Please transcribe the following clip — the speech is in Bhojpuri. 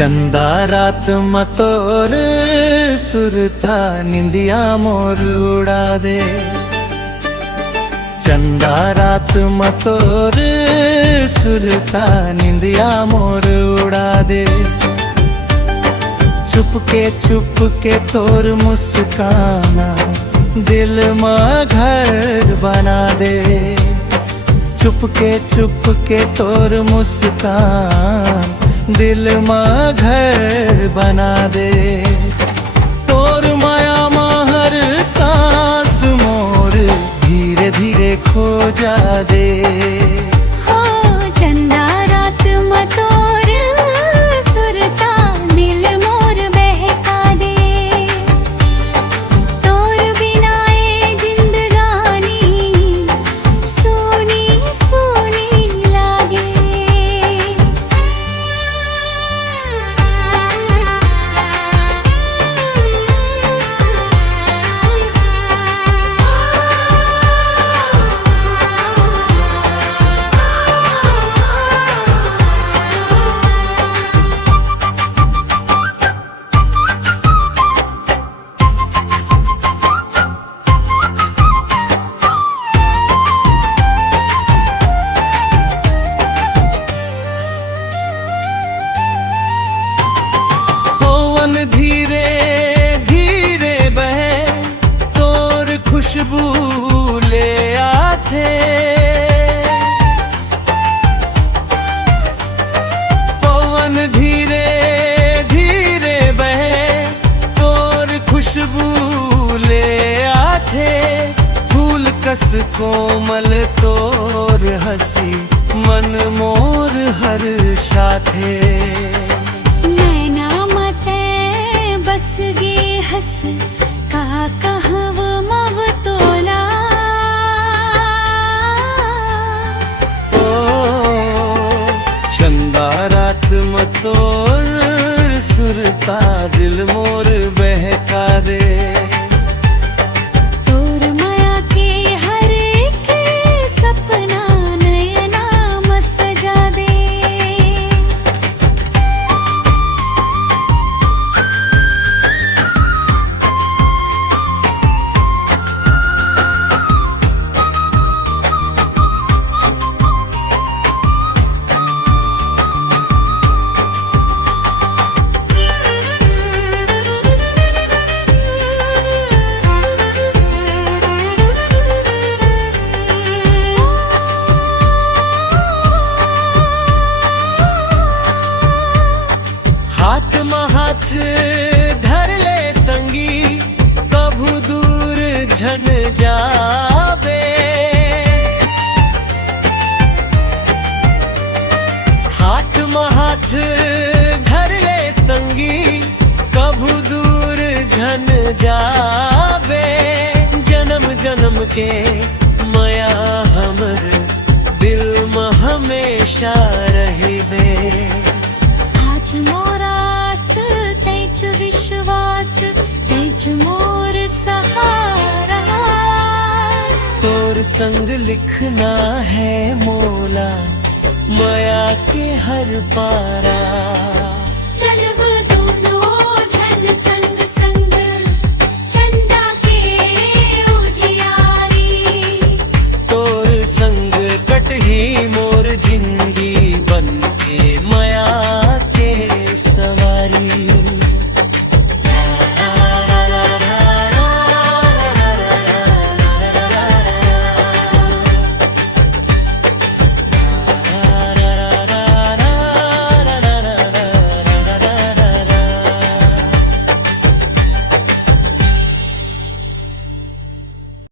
चंदा रात मतोर सुरता निंदिया मोर उड़ा दे। चंदा रात मतोर सुरता निंदिया मोर उड़ा दे। चुप के तोर मुस्काना दिल में घर बना दे। चुप के तोर मुस्कान दिल में घर बना दे। तोर माया हर सांस मोर धीरे धीरे खो जा दे। हो चंदा रात में तोर सुरता दिल मोर बहका दे। तोर बिना ये जिंदगानी सोनी सोनी लागे। धीरे धीरे बहे तोर खुशबू ले आथे। पवन धीरे धीरे बहे तोर खुशबू ले आथे। फूल कस कोमल तोर हसी मन मोर हर साथे। बस गे हस का कहव मव तोला। ओ चंदा रात में तोर सुरता दिल मोर बहका दे। तोर माया के हर एक सपना नयना में सजा दे। हाथ धर ले संगी कभू दूर झन जावे। हाथ धर ले संगी कभू दूर झन जावे। जन्म जन्म के माया हमर दिल में हमेशा रही दे। आज मोरा तेज विश्वास तेज मोर सहारा। तोर संग लिखना है मोला माया के हर पारा।